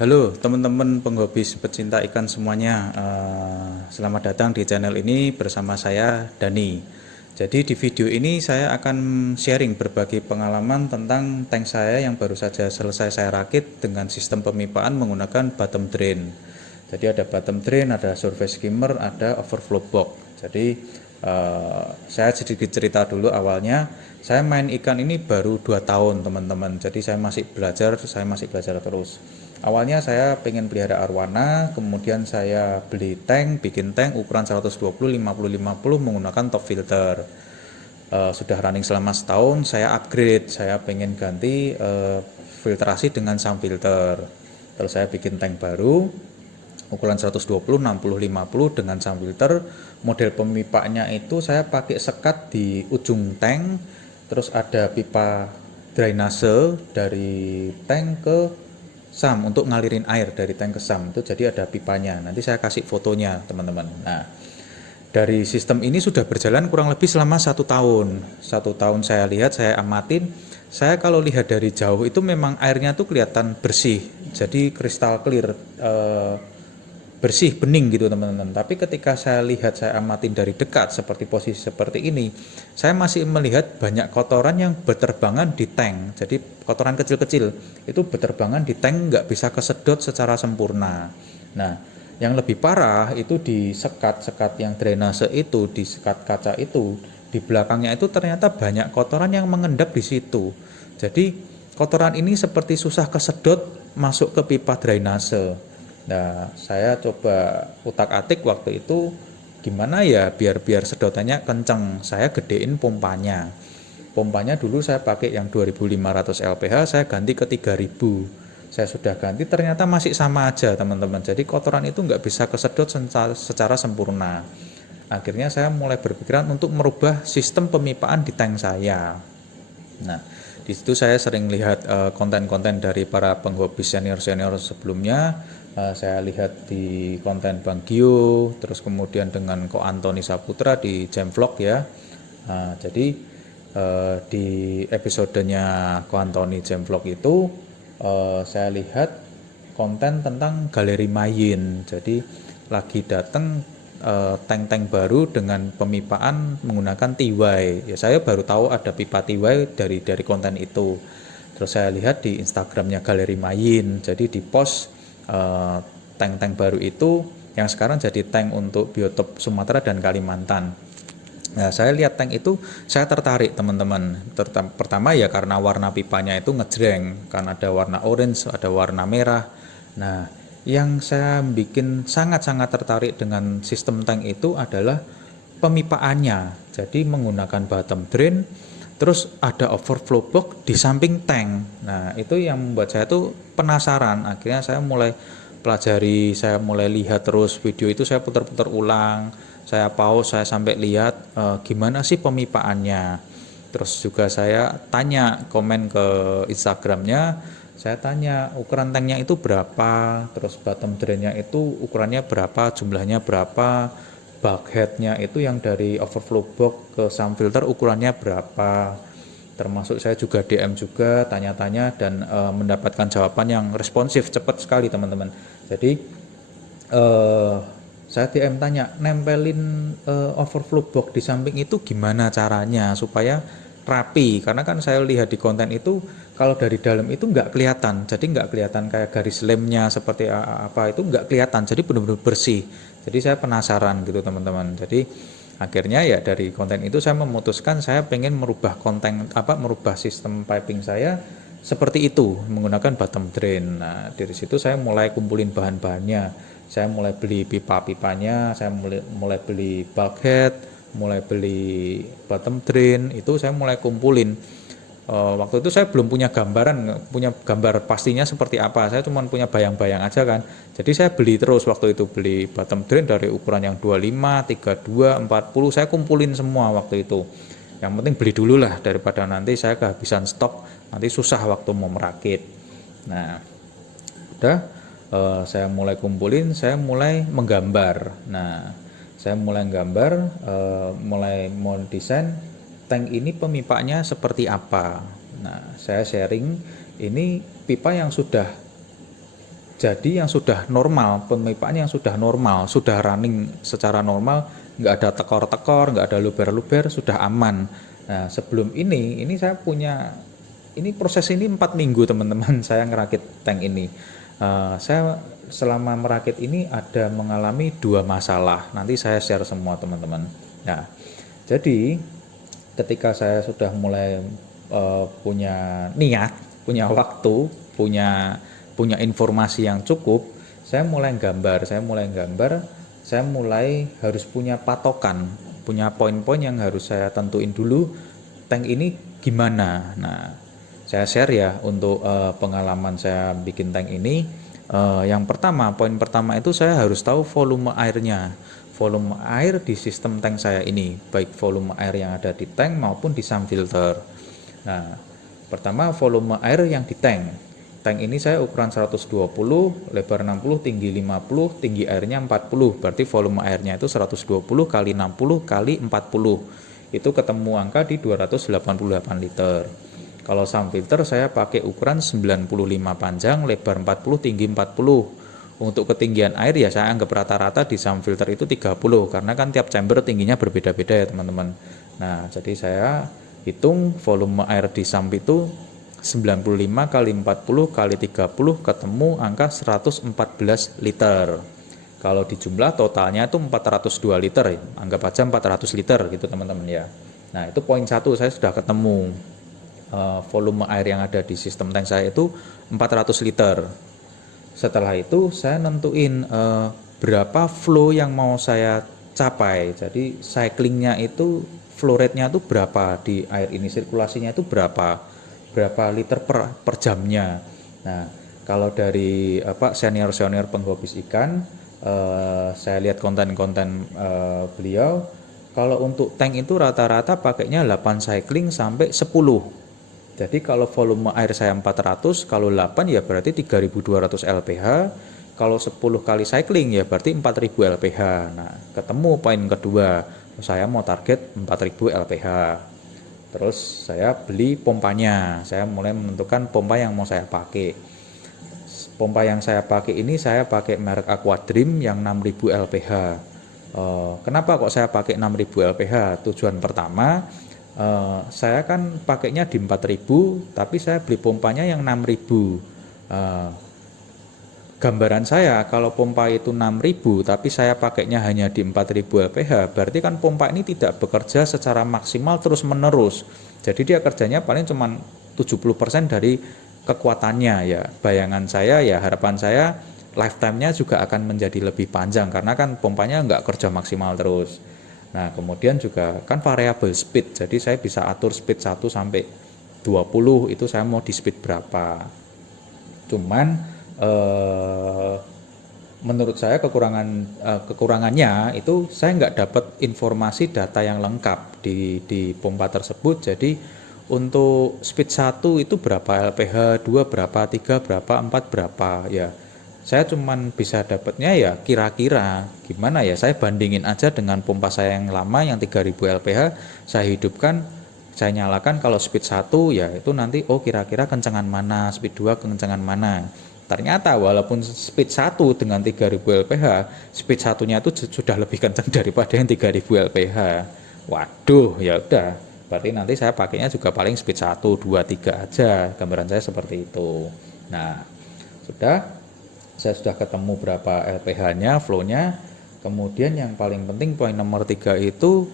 Halo teman-teman penghobis pecinta ikan semuanya. Selamat datang di channel ini bersama saya Dani. Jadi di video ini saya akan sharing berbagi pengalaman tentang tank saya yang baru saja selesai saya rakit dengan sistem pemipaan menggunakan bottom drain. Jadi ada bottom drain, ada surface skimmer, ada overflow box. Jadi saya sedikit cerita dulu. Awalnya saya main ikan ini baru 2 tahun teman-teman. Jadi saya masih belajar terus. Awalnya saya pengen pelihara arwana, kemudian saya beli tank, bikin tank ukuran 120 50 menggunakan top filter. Sudah running selama setahun, saya upgrade, saya pengen ganti filtrasi dengan sound filter. Terus saya bikin tank baru ukuran 120 60 50 dengan sound filter. Model pemipanya itu saya pakai sekat di ujung tank, terus ada pipa drainase dari tank ke SAM untuk ngalirin air dari tank ke SAM itu, jadi ada pipanya. Nanti saya kasih fotonya teman-teman. Nah, dari sistem ini sudah berjalan kurang lebih selama 1 tahun. 1 tahun saya lihat, saya amatin. Saya kalau lihat dari jauh itu memang airnya tuh kelihatan bersih, jadi kristal clear, bersih bening gitu teman-teman. Tapi ketika saya lihat, saya amatin dari dekat seperti posisi seperti ini, saya masih melihat banyak kotoran yang berterbangan di tank. Jadi kotoran kecil-kecil itu berterbangan di tank, nggak bisa kesedot secara sempurna. Nah, yang lebih parah itu di sekat-sekat yang drainase itu, di sekat kaca itu, di belakangnya itu ternyata banyak kotoran yang mengendap di situ. Jadi kotoran ini seperti susah kesedot masuk ke pipa drainase. Nah, saya coba utak-atik waktu itu gimana ya biar sedotannya kenceng. Saya gedein pompanya. Pompanya dulu saya pakai yang 2500 LPH, saya ganti ke 3000. Saya sudah ganti, ternyata masih sama aja teman-teman. Jadi kotoran itu nggak bisa kesedot secara sempurna. Akhirnya saya mulai berpikiran untuk merubah sistem pemipaan di tank saya. Nah, di situ saya sering lihat konten-konten dari para penghobi senior-senior sebelumnya. Saya lihat di konten Bang Gio, terus kemudian dengan Ko Antoni Saputra di Jamvlog ya. Jadi di episodenya Ko Antoni Jamvlog itu saya lihat konten tentang galeri Mayin. Jadi lagi datang tank-tank baru dengan pemipaan menggunakan TY. Ya saya baru tahu ada pipa TY dari konten itu. Terus saya lihat di Instagramnya Galeri Mayin. Jadi di post tank-tank baru itu yang sekarang jadi tank untuk biotop Sumatera dan Kalimantan. Nah, saya lihat tank itu, saya tertarik teman-teman. Pertama ya karena warna pipanya itu ngejreng, kan ada warna orange, ada warna merah. Nah, yang saya bikin sangat-sangat tertarik dengan sistem tank itu adalah pemipaannya. Jadi menggunakan bottom drain, terus ada overflow box di samping tank. Nah, itu yang membuat saya tuh penasaran. Akhirnya saya mulai pelajari, saya mulai lihat terus video itu, saya putar-putar ulang, saya pause, saya sampai lihat gimana sih pemipaannya. Terus juga saya tanya, komen ke Instagramnya, saya tanya ukuran tanknya itu berapa, terus bottom drainnya itu ukurannya berapa, jumlahnya berapa, bulkheadnya itu yang dari overflow box ke sump filter ukurannya berapa. Termasuk saya juga DM juga, tanya-tanya, dan mendapatkan jawaban yang responsif, cepat sekali teman-teman. Jadi saya DM tanya, nempelin overflow box di samping itu gimana caranya supaya rapi, karena kan saya lihat di konten itu kalau dari dalam itu nggak kelihatan, jadi nggak kelihatan kayak garis lemnya seperti apa, itu nggak kelihatan, jadi benar-benar bersih. Jadi saya penasaran gitu teman-teman. Jadi akhirnya ya dari konten itu saya memutuskan saya pengen merubah merubah sistem piping saya seperti itu menggunakan bottom drain. Nah, dari situ saya mulai kumpulin bahan-bahannya. Saya mulai beli pipa-pipanya, saya mulai beli bulkhead, mulai beli bottom drain, itu saya mulai kumpulin. Waktu itu saya belum punya gambar pastinya seperti apa, saya cuma punya bayang-bayang aja kan. Jadi saya beli terus, waktu itu beli bottom drain dari ukuran yang 25, 32, 40, saya kumpulin semua waktu itu. Yang penting beli dulu lah, daripada nanti saya kehabisan stok, nanti susah waktu mau merakit. Nah, udah saya mulai kumpulin, saya mulai menggambar. Nah, saya mulai gambar, mulai mau desain tank ini pemipanya seperti apa. Nah, saya sharing ini pipa yang sudah Jadi yang sudah normal, pemipaan yang sudah normal, sudah running secara normal, nggak ada tekor-tekor, nggak ada luber-luber, sudah aman. Nah, sebelum ini saya punya, ini proses ini 4 minggu teman-teman, saya ngerakit tank ini. Saya selama merakit ini ada mengalami 2 masalah, nanti saya share semua teman-teman. Nah, jadi ketika saya sudah mulai punya niat, punya waktu, punya punya informasi yang cukup, saya mulai gambar, saya mulai harus punya patokan, punya poin-poin yang harus saya tentuin dulu, tank ini gimana. Nah, saya share ya untuk pengalaman saya bikin tank ini. Yang pertama, poin pertama itu saya harus tahu volume airnya. Volume air di sistem tank saya ini, baik volume air yang ada di tank maupun di sump filter. Nah, pertama volume air yang di tank. Tank ini saya ukuran 120, lebar 60, tinggi 50, tinggi airnya 40. Berarti volume airnya itu 120 kali 60 kali 40. Itu ketemu angka di 288 liter. Kalau sump filter saya pakai ukuran 95 panjang, lebar 40, tinggi 40. Untuk ketinggian air ya saya anggap rata-rata di sump filter itu 30, karena kan tiap chamber tingginya berbeda-beda ya teman-teman. Nah, jadi saya hitung volume air di sump itu 95 kali 40 kali 30 ketemu angka 114 liter. Kalau dijumlah totalnya itu 402 liter, anggap aja 400 liter gitu teman-teman ya. Nah, itu poin 1 saya sudah ketemu. Volume air yang ada di sistem tank saya itu 400 liter. Setelah itu saya nentuin berapa flow yang mau saya capai. Jadi cyclingnya itu, flow rate-nya itu berapa di air ini, sirkulasinya itu berapa liter per jamnya. Nah, kalau dari senior penghobi ikan, saya lihat konten-konten beliau, kalau untuk tank itu rata-rata pakainya 8 cycling sampai 10. Jadi kalau volume air saya 400, kalau 8 ya berarti 3200 lph, kalau 10 kali cycling ya berarti 4000 lph. Nah, ketemu poin kedua, saya mau target 4000 lph. Terus saya beli pompanya, saya mulai menentukan pompa yang mau saya pakai. Pompa yang saya pakai ini saya pakai merek Aquadream yang 6000 lph. Kenapa kok saya pakai 6000 lph? Tujuan pertama, saya kan pakainya di 4000, tapi saya beli pompanya yang 6000. Gambaran saya kalau pompa itu 6000 tapi saya pakainya hanya di 4000 lph, berarti kan pompa ini tidak bekerja secara maksimal terus menerus. Jadi dia kerjanya paling cuma 70% dari kekuatannya ya. Bayangan saya ya, harapan saya lifetime-nya juga akan menjadi lebih panjang karena kan pompanya nggak kerja maksimal terus. Nah, kemudian juga kan variable speed, jadi saya bisa atur speed 1 sampai 20, itu saya mau di speed berapa. Cuman menurut saya kekurangannya itu saya nggak dapat informasi data yang lengkap di pompa tersebut. Jadi untuk speed 1 itu berapa lph, 2 berapa, 3 berapa, 4 berapa ya. Saya cuman bisa dapatnya ya kira-kira gimana ya, saya bandingin aja dengan pompa saya yang lama yang 3000 lph, saya hidupkan, saya nyalakan, kalau speed 1 ya itu nanti kira-kira kencengan mana, speed 2 kencengan mana. Ternyata walaupun speed 1 dengan 3000 lph, speed satunya itu sudah lebih kencang daripada yang 3000 lph. Waduh, ya udah. Berarti nanti saya pakainya juga paling speed 1, 2, 3 aja. Gambaran saya seperti itu. Nah, saya sudah ketemu berapa lph-nya, flow-nya. Kemudian yang paling penting poin nomor 3 itu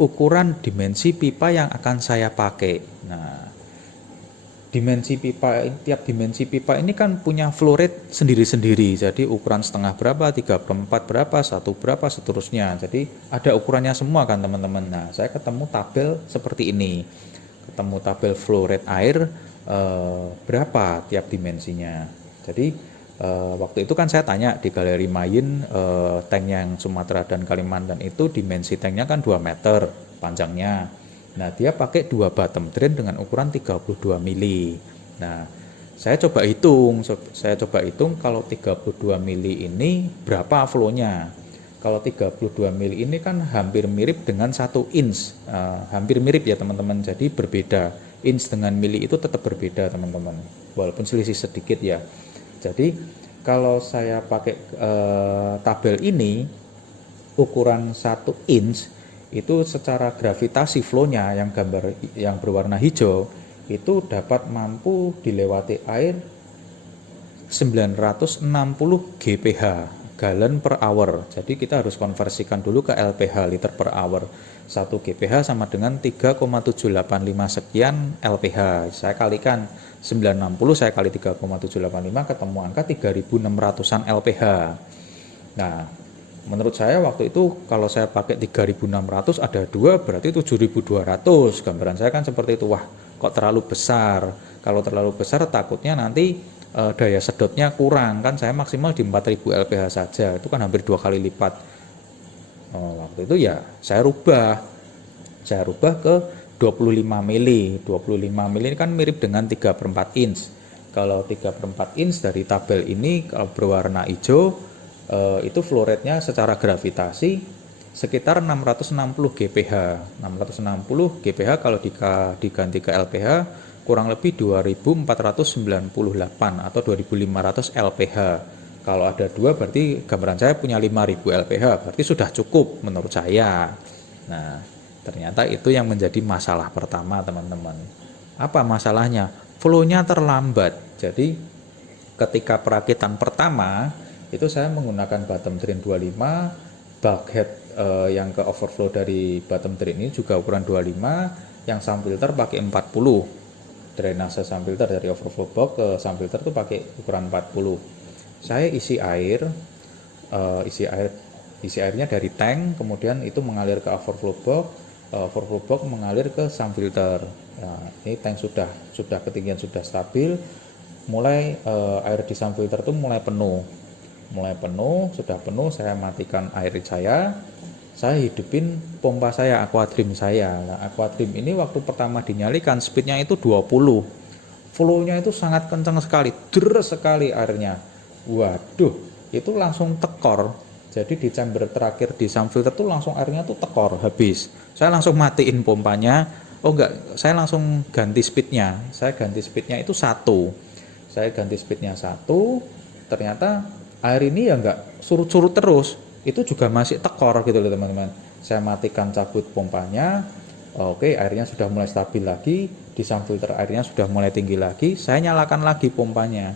ukuran dimensi pipa yang akan saya pakai. Nah, tiap dimensi pipa ini kan punya flow rate sendiri-sendiri. Jadi ukuran setengah berapa, 3/4 berapa, 1 berapa, seterusnya. Jadi ada ukurannya semua kan teman-teman. Nah, saya ketemu tabel seperti ini. Ketemu tabel flow rate air berapa tiap dimensinya. Jadi waktu itu kan saya tanya di galeri main, tank yang Sumatera dan Kalimantan itu dimensi tanknya kan 2 meter panjangnya. Nah, dia pakai 2 bottom drain dengan ukuran 32 mili. Nah, saya coba hitung kalau 32 mili ini berapa flow-nya. Kalau 32 mili ini kan hampir mirip dengan 1 inch. Hampir mirip ya teman-teman, jadi berbeda. Inch dengan mili itu tetap berbeda teman-teman, walaupun selisih sedikit ya. Jadi Kalau saya pakai tabel ini, ukuran 1 inch itu secara gravitasi flow-nya yang gambar yang berwarna hijau itu dapat mampu dilewati air 960 GPH, gallon per hour. Jadi kita harus konversikan dulu ke LPH, liter per hour. 1 GPH sama dengan 3,785 sekian LPH. Saya kalikan 960, saya kali 3,785, ketemu angka 3600-an LPH. Nah, menurut saya waktu itu kalau saya pakai 3600 ada 2 berarti 7200. Gambaran saya kan seperti itu. Wah, kok terlalu besar. Kalau terlalu besar takutnya nanti daya sedotnya kurang, kan saya maksimal di 4000 LPH saja. Itu kan hampir 2 kali lipat. Waktu itu ya saya rubah ke 25 mili. 25 mili ini kan mirip dengan 3/4 inch. Kalau 3/4 inch dari tabel ini kalau berwarna hijau itu flow rate-nya secara gravitasi sekitar 660 GPH. 660 GPH kalau diganti ke LPH kurang lebih 2498 atau 2500 LPH. Kalau ada 2 berarti gambaran saya punya 5000 LPH, berarti sudah cukup menurut saya. Nah, ternyata itu yang menjadi masalah pertama, teman-teman. Apa masalahnya? Flow-nya terlambat. Jadi ketika perakitan pertama itu saya menggunakan bottom drain 25, bulkhead yang ke overflow dari bottom drain ini juga ukuran 25, yang sump filter pakai 40. Drainase sump filter dari overflow box ke sump filter itu pakai ukuran 40. Saya isi airnya dari tank, kemudian itu mengalir ke overflow box mengalir ke sump filter. Nah, ini tank sudah ketinggian sudah stabil, mulai air di sump filter itu mulai penuh, sudah penuh, saya matikan air saya hidupin pompa saya, aquadream saya. Nah, aquadream ini waktu pertama dinyalikan speednya itu 20, flow-nya itu sangat kencang sekali, deres sekali airnya. Waduh, itu langsung tekor. Jadi di chamber terakhir di sump filter tuh langsung airnya tuh tekor, habis. Saya langsung matiin pompanya. Oh enggak, saya langsung ganti speednya. Saya ganti speednya itu 1. Saya ganti speednya 1. Ternyata air ini ya enggak surut-surut terus. Itu juga masih tekor gitu loh, teman-teman. Saya matikan cabut pompanya. Oke, airnya sudah mulai stabil lagi. Di sump filter airnya sudah mulai tinggi lagi. Saya nyalakan lagi pompanya.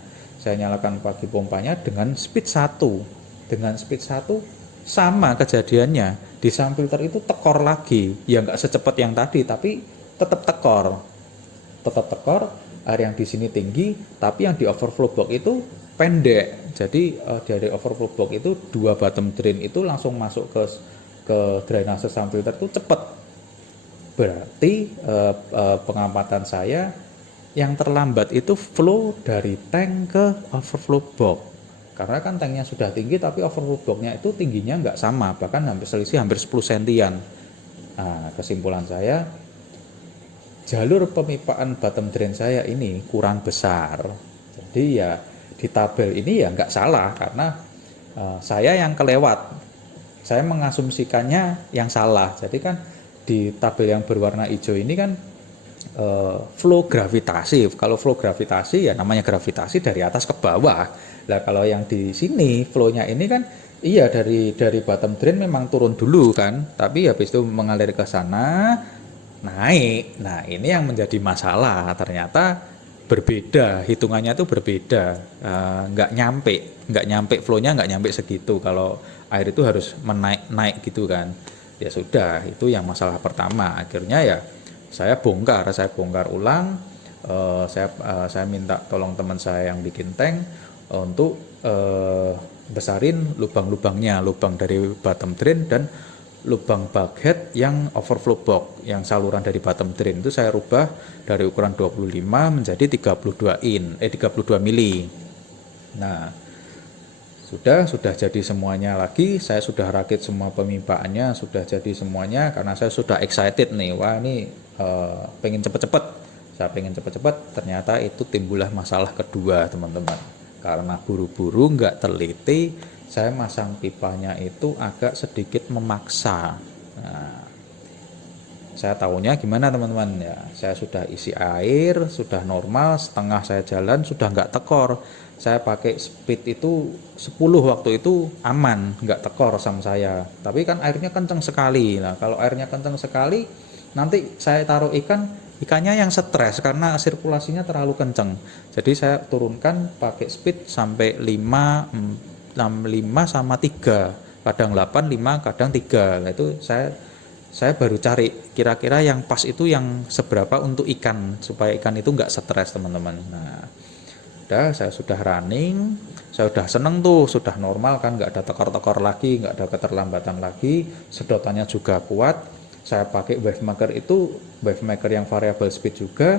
Dengan speed 1. Dengan speed 1 sama kejadiannya. Di sump filter itu tekor lagi. Ya nggak secepat yang tadi, tapi tetap tekor. Air yang di sini tinggi, tapi yang di overflow box itu pendek. Jadi dari overflow box itu 2 bottom drain itu langsung masuk ke drainase sump filter itu cepat. Berarti pengamatan saya yang terlambat itu flow dari tank ke overflow box. Karena kan tanknya sudah tinggi tapi overflow box-nya itu tingginya nggak sama, bahkan hampir 10 sentian. Nah, kesimpulan saya, jalur pemipaan bottom drain saya ini kurang besar. Jadi ya di tabel ini ya nggak salah, karena saya yang kelewat. Saya mengasumsikannya yang salah. Jadi kan di tabel yang berwarna hijau ini kan flow gravitasi. Kalau flow gravitasi ya namanya gravitasi dari atas ke bawah. Nah, kalau yang di sini flow-nya ini kan iya dari bottom drain memang turun dulu kan, tapi habis itu mengalir ke sana naik. Nah, ini yang menjadi masalah. Ternyata berbeda, hitungannya itu berbeda. Nggak nyampe flow-nya nggak nyampe segitu. Kalau air itu harus naik gitu kan. Ya sudah, itu yang masalah pertama. Akhirnya ya saya bongkar ulang. Saya minta tolong teman saya yang bikin tank untuk besarin lubang-lubangnya, lubang dari bottom drain dan lubang bulkhead yang overflow box, yang saluran dari bottom drain itu saya rubah dari ukuran 25 menjadi 32 mili. Nah, sudah jadi semuanya lagi. Saya sudah rakit semua pemipaannya, sudah jadi semuanya, karena saya sudah excited nih. Wah, ini pengen cepet-cepet. Ternyata itu timbullah masalah kedua, teman-teman. Karena buru-buru nggak teliti, saya masang pipanya itu agak sedikit memaksa. Nah, Saya tahunya gimana teman-teman ya, saya sudah isi air, sudah normal, setengah saya jalan sudah nggak tekor. Saya pakai speed itu 10 waktu itu aman, nggak tekor sama saya. Tapi kan airnya kenceng sekali. Nah kalau airnya kenceng sekali, nanti saya taruh ikan, ikannya yang stres karena sirkulasinya terlalu kenceng. Jadi saya turunkan pakai speed sampai 5, 5 sama 3, kadang 8, 5, kadang 3. Nah itu saya baru cari kira-kira yang pas itu yang seberapa untuk ikan supaya ikan itu nggak stres teman-teman. Nah udah, saya sudah running, saya udah seneng tuh, sudah normal kan, nggak ada tekor-tekor lagi, nggak ada keterlambatan lagi, sedotannya juga kuat. Saya pakai wave maker itu, wave maker yang variable speed juga,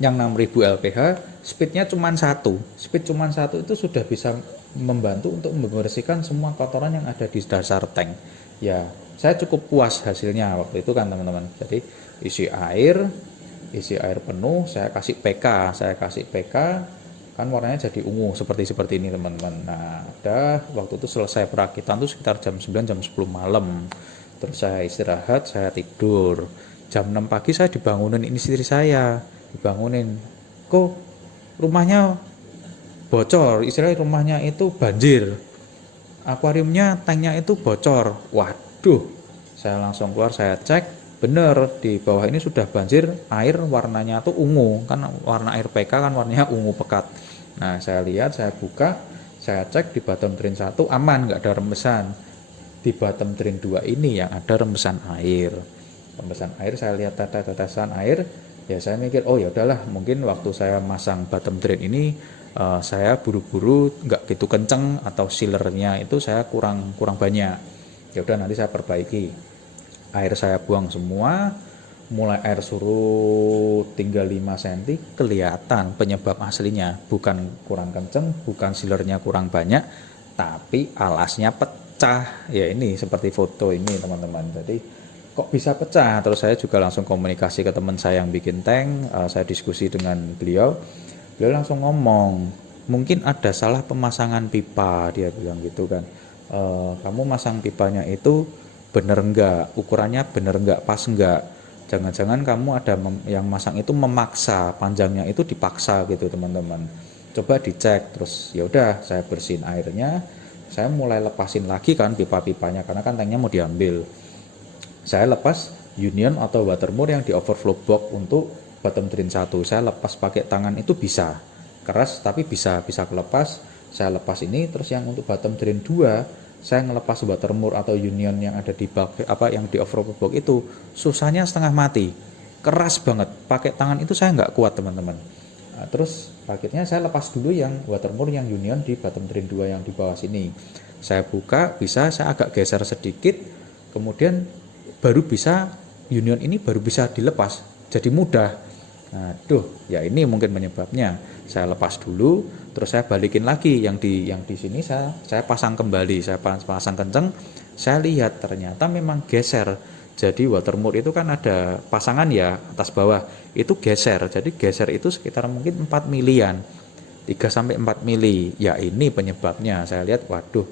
yang 6000 lph, speednya cuma satu, speed cuma satu itu sudah bisa membantu untuk membersihkan semua kotoran yang ada di dasar tank. Ya saya cukup puas hasilnya waktu itu kan teman-teman. Jadi isi air penuh, saya kasih PK kan warnanya jadi ungu seperti ini teman-teman. Nah udah, waktu itu selesai perakitan tuh sekitar jam 9 jam 10 malam. Terus saya istirahat, saya tidur. Jam 6 pagi saya dibangunin ini istri saya, dibangunin, kok rumahnya bocor, istilahnya rumahnya itu banjir, akuariumnya tanknya itu bocor. Waduh, saya langsung keluar, saya cek, bener di bawah ini sudah banjir, air warnanya tuh ungu, kan warna air PK kan warnanya ungu pekat. Nah saya lihat, saya buka, saya cek di bottom drain 1 aman, nggak ada rembesan. Di bottom drain 2 ini yang ada rembesan air. Rembesan air, saya lihat tetesan air, ya saya mikir, oh ya udahlah, mungkin waktu saya masang bottom drain ini saya buru-buru nggak gitu kenceng, atau sealernya itu saya kurang banyak. Ya udah, nanti saya perbaiki. Air saya buang semua, mulai air surut tinggal 5 cm, kelihatan penyebab aslinya, bukan kurang kenceng, bukan sealernya kurang banyak, tapi alasnya pecah. Ya ini seperti foto ini teman-teman. Jadi kok bisa pecah? Terus saya juga langsung komunikasi ke teman saya yang bikin tank, saya diskusi dengan beliau langsung ngomong, mungkin ada salah pemasangan pipa, dia bilang gitu kan. Kamu masang pipanya itu bener enggak, ukurannya bener enggak, pas enggak, jangan-jangan kamu ada yang masang itu memaksa, panjangnya itu dipaksa gitu teman-teman, coba dicek. Terus ya udah, saya bersihin airnya, saya mulai lepasin lagi kan pipa-pipanya, karena kan tanknya mau diambil. Saya lepas union atau watermore yang di overflow box untuk bottom drain 1, saya lepas pakai tangan itu bisa keras, tapi bisa kelepas. Saya lepas ini, terus yang untuk bottom drain 2 saya ngelepas watermore atau union yang ada di yang di overflow box itu susahnya setengah mati, keras banget, pakai tangan itu saya nggak kuat teman-teman. Nah, terus akhirnya saya lepas dulu yang watermore yang union di bottom drain 2 yang di bawah sini, saya buka, bisa saya agak geser sedikit, kemudian baru bisa union ini baru bisa dilepas, jadi mudah. Aduh, ya ini mungkin penyebabnya. Saya lepas dulu, terus saya balikin lagi yang di sini, saya pasang kembali, saya pasang kenceng. Saya lihat ternyata memang geser. Jadi watermore itu kan ada pasangan ya, atas bawah itu geser. Jadi geser itu sekitar mungkin 4 milian, 3 sampai 4 mili. Ya ini penyebabnya. Saya lihat, waduh,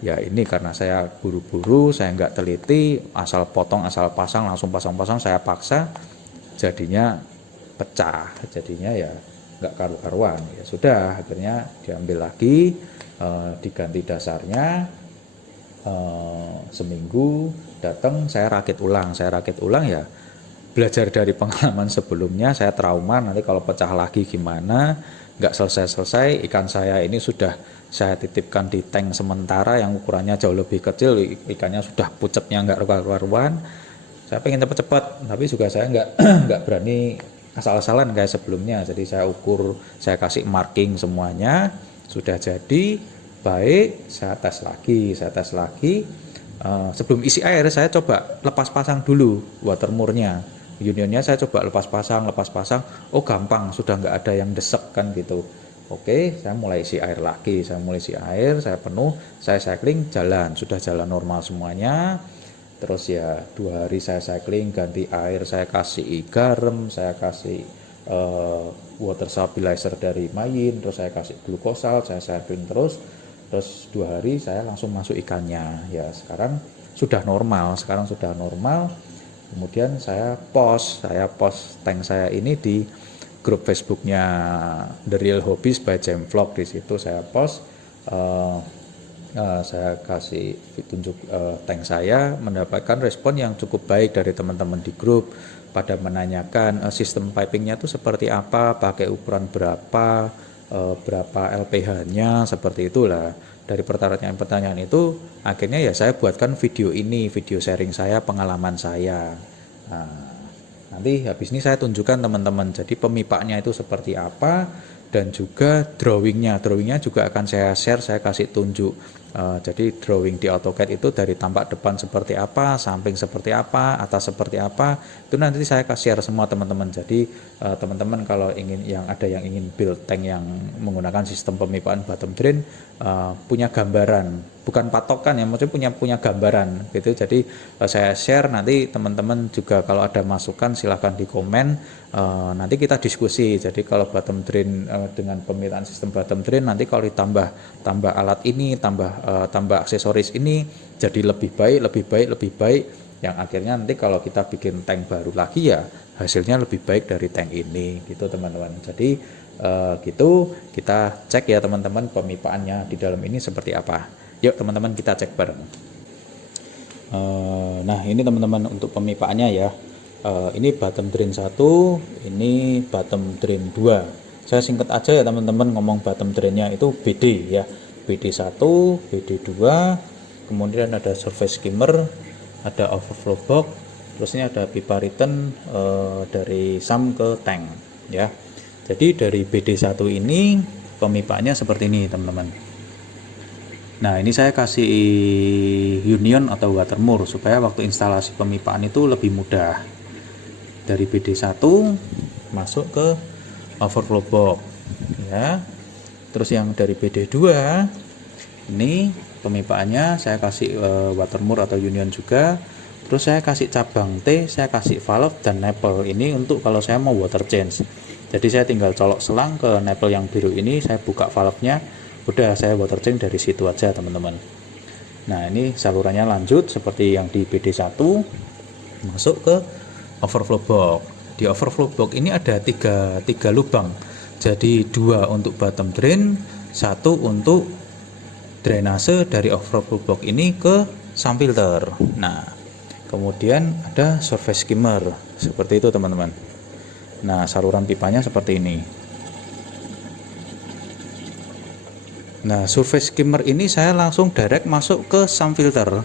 ya ini karena saya buru-buru, saya nggak teliti, asal potong, asal pasang, langsung pasang-pasang, saya paksa, jadinya pecah, jadinya ya nggak karu-karuan. Ya sudah, akhirnya diambil lagi, diganti dasarnya, seminggu datang saya rakit ulang ya, belajar dari pengalaman sebelumnya. Saya trauma, nanti kalau pecah lagi gimana, nggak selesai-selesai. Ikan saya ini sudah saya titipkan di tank sementara yang ukurannya jauh lebih kecil, ikannya sudah pucetnya nggak karu-karuan. Saya pengen cepet-cepet, tapi juga saya nggak berani asal-asalan kayak sebelumnya. Jadi saya ukur, saya kasih marking semuanya, sudah jadi baik, saya tes lagi. Sebelum isi air saya coba lepas pasang dulu watermore-nya, unionnya saya coba lepas pasang. Oh gampang, sudah nggak ada yang desek kan gitu. Oke, saya mulai isi air lagi, saya penuh, saya cycling, sudah jalan normal semuanya. Terus ya 2 hari saya cycling, ganti air, saya kasih garam, saya kasih water stabilizer dari Mayin, terus saya kasih glukosal, saya cycling terus 2 hari saya langsung masuk ikannya. Ya sekarang sudah normal, Kemudian saya post tank saya ini di grup Facebooknya The Real Hobbies by Jam Vlog. Di situ saya post, saya kasih tunjuk tank saya, mendapatkan respon yang cukup baik dari teman-teman di grup, pada menanyakan sistem pipingnya itu seperti apa, pakai ukuran berapa, berapa LPH-nya, seperti itulah. Dari pertanyaan-pertanyaan itu akhirnya ya saya buatkan video ini, video sharing saya, pengalaman saya. Nah, nanti habis ini saya tunjukkan teman-teman, jadi pemipaknya itu seperti apa, dan juga drawingnya juga akan saya share, saya kasih tunjuk. Jadi drawing di AutoCAD itu dari tampak depan seperti apa, samping seperti apa, atas seperti apa, itu nanti saya kasih share semua teman-teman. Jadi teman-teman kalau ada yang ingin build tank yang menggunakan sistem pemipaan bottom drain, punya gambaran, bukan patokan ya, maksudnya punya gambaran gitu. Jadi saya share, nanti teman-teman juga kalau ada masukan silahkan di komen, nanti kita diskusi. Jadi kalau bottom drain dengan pemilihan sistem bottom drain, nanti kalau ditambah alat ini, tambah aksesoris ini, jadi lebih baik, yang akhirnya nanti kalau kita bikin tank baru lagi ya hasilnya lebih baik dari tank ini gitu teman-teman. Jadi gitu, kita cek ya teman-teman pemipaannya di dalam ini seperti apa. Yuk teman-teman kita cek bareng. Nah ini teman-teman untuk pemipaannya ya. Ini bottom drain 1, ini bottom drain 2. Saya singkat aja ya teman-teman, ngomong bottom drainnya itu BD ya. BD1, BD2, kemudian ada surface skimmer, ada overflow box, terus ini ada pipa return dari sump ke tank ya. Jadi dari BD1 ini pemipaannya seperti ini teman-teman. Nah ini saya kasih union atau watermoor supaya waktu instalasi pemipaan itu lebih mudah. Dari BD1 masuk ke overflow box ya. Terus yang dari BD2 ini pemipaannya saya kasih watermoor atau union juga. Terus saya kasih cabang T, saya kasih valve dan nipple ini untuk kalau saya mau water change. Jadi saya tinggal colok selang ke nipple yang biru ini, saya buka valve-nya, udah saya water change dari situ aja teman-teman. Nah ini salurannya lanjut seperti yang di BD1, masuk ke overflow box. Di overflow box ini ada tiga lubang. Jadi 2 untuk bottom drain, 1 untuk drainase dari overflow box ini ke sump filter. Nah kemudian ada surface skimmer seperti itu teman-teman. Nah saluran pipanya seperti ini. Nah surface skimmer ini saya langsung direct masuk ke sump filter.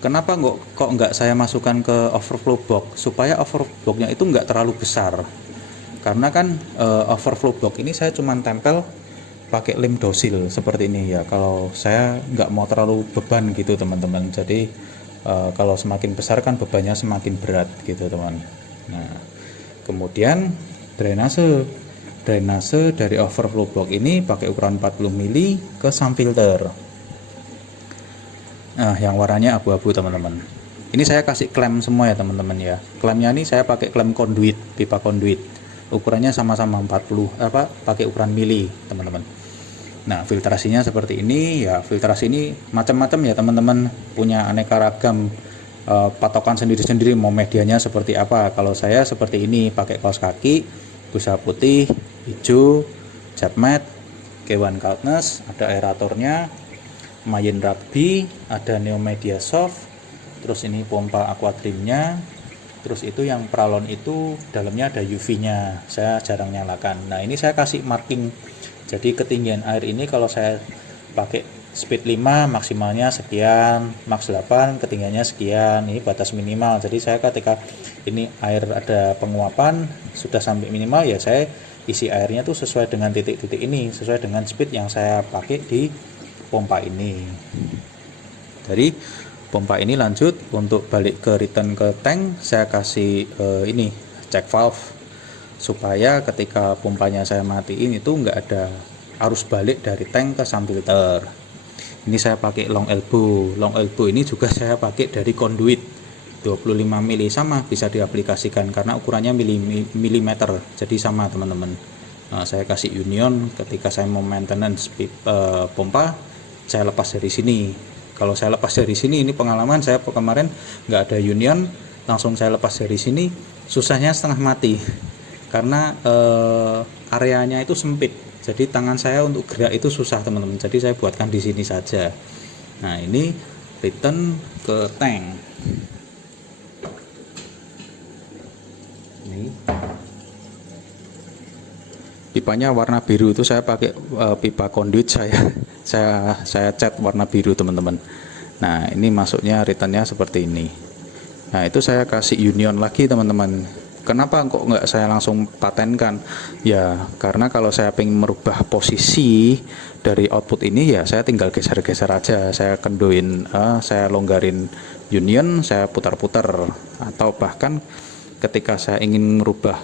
Kenapa kok nggak saya masukkan ke overflow box, supaya overflow boxnya itu nggak terlalu besar. Karena kan overflow box ini saya cuma tempel pakai lem dosil seperti ini ya. Kalau saya nggak mau terlalu beban gitu teman-teman. Jadi kalau semakin besar kan bebannya semakin berat gitu teman. Nah kemudian drainase dari overflow box ini pakai ukuran 40 mili ke sump filter. Nah yang warnanya abu-abu teman-teman, ini saya kasih klem semua ya teman-teman ya. Klemnya ini saya pakai klem conduit, pipa conduit, ukurannya sama-sama 40 pakai ukuran mili teman-teman. Nah filtrasinya seperti ini ya. Filtrasi ini macam-macam ya teman-teman, punya aneka ragam patokan sendiri-sendiri mau medianya seperti apa. Kalau saya seperti ini, pakai kaos kaki, busa putih, hijau, cat matte, K1 Coldness, ada aeratornya, Mayin Rugby, ada Neomedia Soft, terus ini pompa aquatrimnya, terus itu yang pralon itu dalamnya ada UV-nya, saya jarang nyalakan. Nah ini saya kasih marking, jadi ketinggian air ini kalau saya pakai speed 5 maksimalnya sekian, max 8 ketinggiannya sekian, ini batas minimal. Jadi saya ketika ini air ada penguapan sudah sampai minimal ya saya isi airnya tuh sesuai dengan titik-titik ini, sesuai dengan speed yang saya pakai di pompa ini. Jadi pompa ini lanjut untuk balik ke return ke tank, saya kasih ini check valve supaya ketika pompanya saya matiin itu enggak ada arus balik dari tank ke sump filter. Ini saya pakai long elbow ini juga saya pakai dari conduit 25 mili, sama bisa diaplikasikan karena ukurannya milimeter, jadi sama teman-teman. Nah, saya kasih union ketika saya mau maintenance pompa, saya lepas dari sini. Kalau saya lepas dari sini, ini pengalaman saya kemarin nggak ada union, langsung saya lepas dari sini, susahnya setengah mati karena areanya itu sempit. Jadi tangan saya untuk gerak itu susah teman-teman. Jadi saya buatkan di sini saja. Nah ini return ke tank. Ini pipanya warna biru, itu saya pakai pipa conduit saya cat warna biru teman-teman. Nah ini masuknya returnnya seperti ini. Nah itu saya kasih union lagi teman-teman. Kenapa kok nggak saya langsung patenkan? Ya karena kalau saya ingin merubah posisi dari output ini, ya saya tinggal geser-geser aja. Saya kendoin, saya longgarin union, saya putar-putar. Atau bahkan ketika saya ingin merubah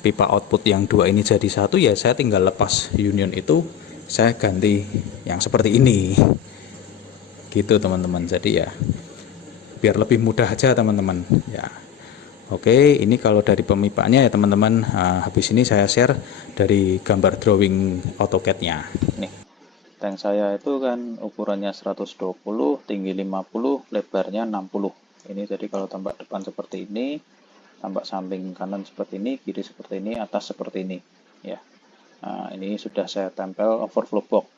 pipa output yang dua ini jadi satu, ya saya tinggal lepas union itu, saya ganti yang seperti ini. Gitu teman-teman. Jadi ya biar lebih mudah aja teman-teman ya. Oke, ini kalau dari pemipanya ya teman-teman. Habis ini saya share dari gambar drawing AutoCAD-nya. Nih, tank saya itu kan ukurannya 120, tinggi 50, lebarnya 60. Ini jadi kalau tambak depan seperti ini, tambak samping kanan seperti ini, kiri seperti ini, atas seperti ini ya. Nah, ini sudah saya tempel overflow box.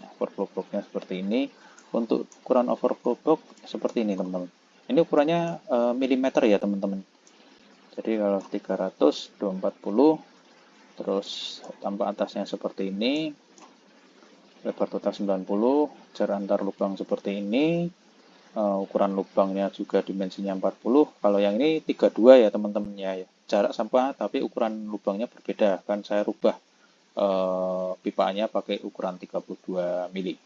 Nah, overflow box-nya seperti ini. Untuk ukuran overflow box seperti ini teman-teman. Ini ukurannya milimeter ya teman-teman. Jadi kalau 300, 240, terus tambah atasnya seperti ini, lebar total 90, jarak antar lubang seperti ini, ukuran lubangnya juga dimensinya 40. Kalau yang ini 32 ya teman-teman ya. Jarak sama tapi ukuran lubangnya berbeda. Kan saya rubah pipanya pakai ukuran 32 mili.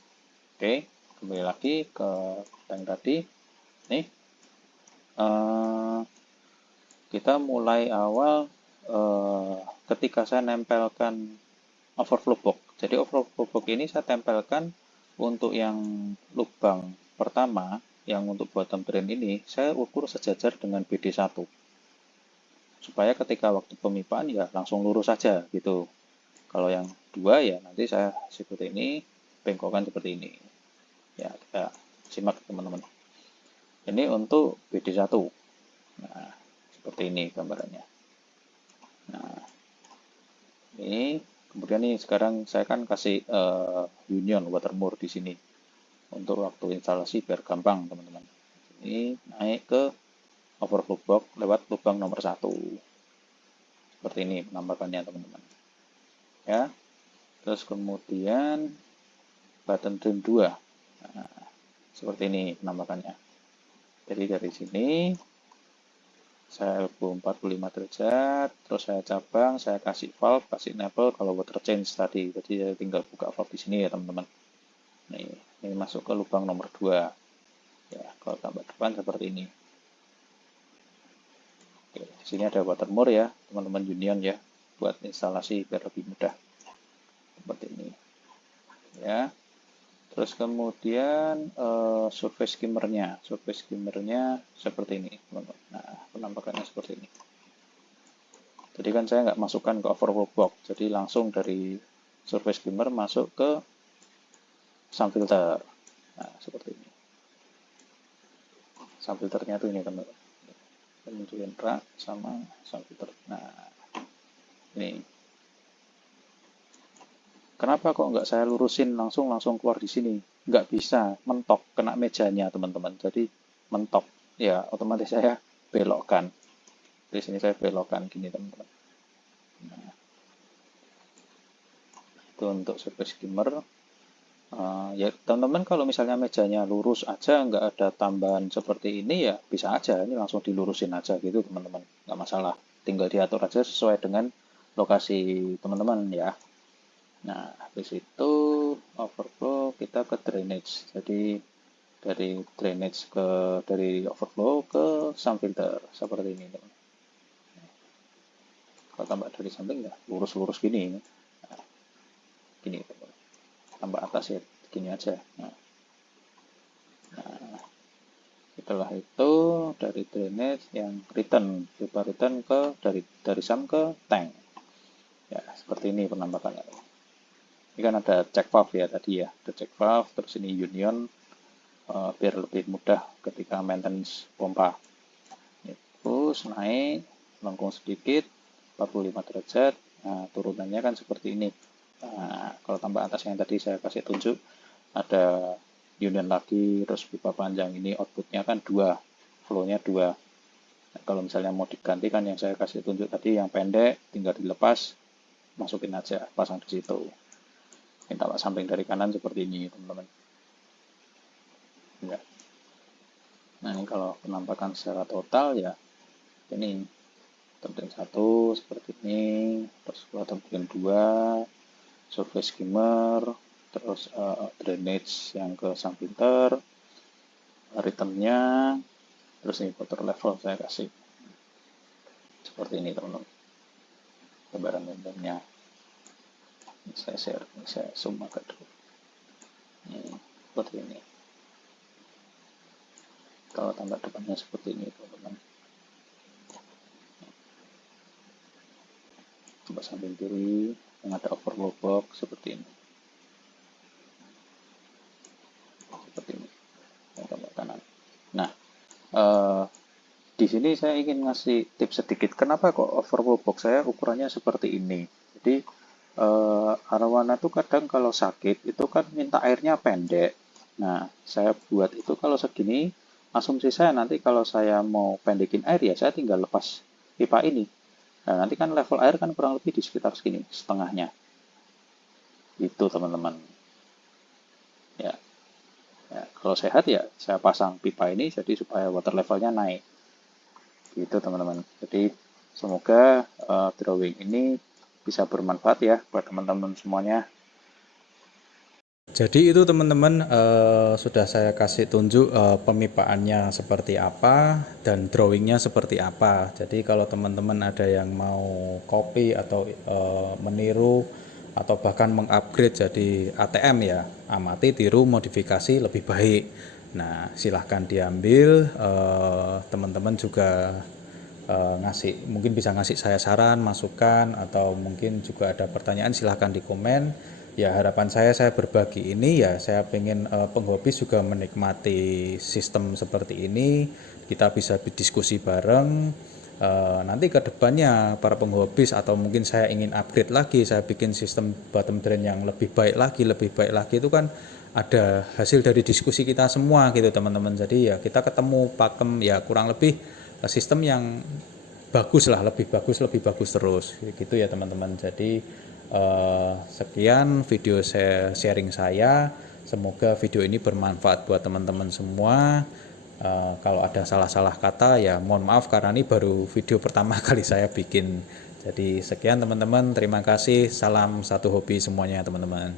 Oke, kembali lagi ke tank tadi. Nih, kita mulai awal ketika saya nempelkan overflow box. Jadi overflow box ini saya tempelkan untuk yang lubang pertama, yang untuk bottom drain ini, saya ukur sejajar dengan BD1. Supaya ketika waktu pemipaan ya langsung lurus saja gitu. Kalau yang dua ya nanti saya seperti ini, bengkokkan seperti ini. Ya, kita simak teman-teman. Ini untuk BD1. Nah, seperti ini gambarannya. Nah, ini kemudian nih sekarang saya kan kasih union watermore di sini untuk waktu instalasi biar gampang teman-teman. Ini naik ke overflow box lewat lubang nomor 1. Seperti ini penampakannya teman-teman. Ya. Terus kemudian button drain 2. Nah, seperti ini penampakannya. Jadi dari sini saya elbow 45 derajat, terus saya cabang, saya kasih valve, kasih enable kalau water change tadi. Jadi saya tinggal buka valve di sini ya teman-teman. Nih, ini masuk ke lubang nomor 2. Ya, kalau tambah depan seperti ini. Oke, di sini ada watermore ya, teman-teman union ya, buat instalasi biar lebih mudah. Seperti ini. Ya. Terus kemudian surface skimmernya seperti ini, teman-teman. Nah, penampakannya seperti ini. Jadi kan saya nggak masukkan ke overflow box, jadi langsung dari surface skimmer masuk ke sump filter. Nah, seperti ini. Sump filternya tuh ini teman-teman. Tunjukin rak sama sump filter. Nah, ini. Kenapa kok nggak saya lurusin langsung keluar di sini? Nggak bisa, mentok, kena mejanya teman-teman. Jadi mentok, ya otomatis saya belokkan. Di sini saya belokkan gini teman-teman. Nah, itu untuk surface skimmer. Ya teman-teman kalau misalnya mejanya lurus aja, nggak ada tambahan seperti ini ya bisa aja. Ini langsung dilurusin aja gitu teman-teman, nggak masalah. Tinggal diatur aja sesuai dengan lokasi teman-teman ya. Nah, habis itu overflow kita ke drainage. Jadi dari overflow ke sump filter seperti ini, teman. Kalau tambah dari samping ya lurus-lurus gini. Nah, gini, teman. Tambah atas ya gini aja. Nah, setelah itu dari drainage yang return ke dari sump ke tank. Ya, seperti ini penampakannya. Ini kan ada check valve ya tadi ya, ada check valve, terus ini union biar lebih mudah ketika maintenance pompa. terus naik lengkung sedikit 45 derajat. Nah, turunannya kan seperti ini. Nah, kalau tambah atas yang tadi saya kasih tunjuk, ada union lagi, terus pipa panjang ini outputnya kan dua, flow-nya dua. Nah, kalau misalnya mau diganti kan yang saya kasih tunjuk tadi yang pendek, tinggal dilepas, masukin aja, pasang di situ. Ini tampak samping dari kanan seperti ini, teman-teman. Ya. Nah, ini kalau penampakan secara total ya, ini template satu seperti ini, terus kalau template dua, surface skimmer, terus drainage yang ke sang printer, returnnya, terus ini water level saya kasih seperti ini teman-teman, gambaran umumnya. Ini saya share, ini saya zoom agak dulu. Ini seperti ini. Kalau tambah depannya seperti ini teman-teman. Tambah samping kiri yang ada overflow box seperti ini. Seperti ini. Yang tambah kanan. Nah, di sini saya ingin ngasih tips sedikit. Kenapa kok overflow box saya ukurannya seperti ini? Jadi arwana tuh kadang kalau sakit itu kan minta airnya pendek. Nah, saya buat itu kalau segini, asumsi saya nanti kalau saya mau pendekin air ya saya tinggal lepas pipa ini. Nah, nanti kan level air kan kurang lebih di sekitar segini, setengahnya. Itu teman-teman. Ya, ya, kalau sehat ya saya pasang pipa ini jadi supaya water levelnya naik. Gitu teman-teman. Jadi semoga drawing ini bisa bermanfaat ya buat teman-teman semuanya. Jadi itu teman-teman sudah saya kasih tunjuk pemipaannya seperti apa dan drawingnya seperti apa. Jadi kalau teman-teman ada yang mau copy atau meniru atau bahkan mengupgrade jadi ATM ya, amati, tiru, modifikasi lebih baik. Nah silahkan diambil, teman-teman juga mungkin bisa ngasih saya saran, masukan, atau mungkin juga ada pertanyaan silahkan di komen. Ya harapan saya berbagi ini ya saya pengen penghobis juga menikmati sistem seperti ini, kita bisa berdiskusi bareng. Nanti ke depannya para penghobis atau mungkin saya ingin upgrade lagi, saya bikin sistem bottom drain yang lebih baik lagi itu kan ada hasil dari diskusi kita semua gitu teman-teman. Jadi ya kita ketemu pakem ya kurang lebih sistem yang bagus lah, lebih bagus terus gitu ya teman-teman. Jadi sekian video sharing saya, semoga video ini bermanfaat buat teman-teman semua. Kalau ada salah-salah kata ya mohon maaf karena ini baru video pertama kali saya bikin. Jadi sekian teman-teman, terima kasih, salam satu hobi semuanya teman-teman.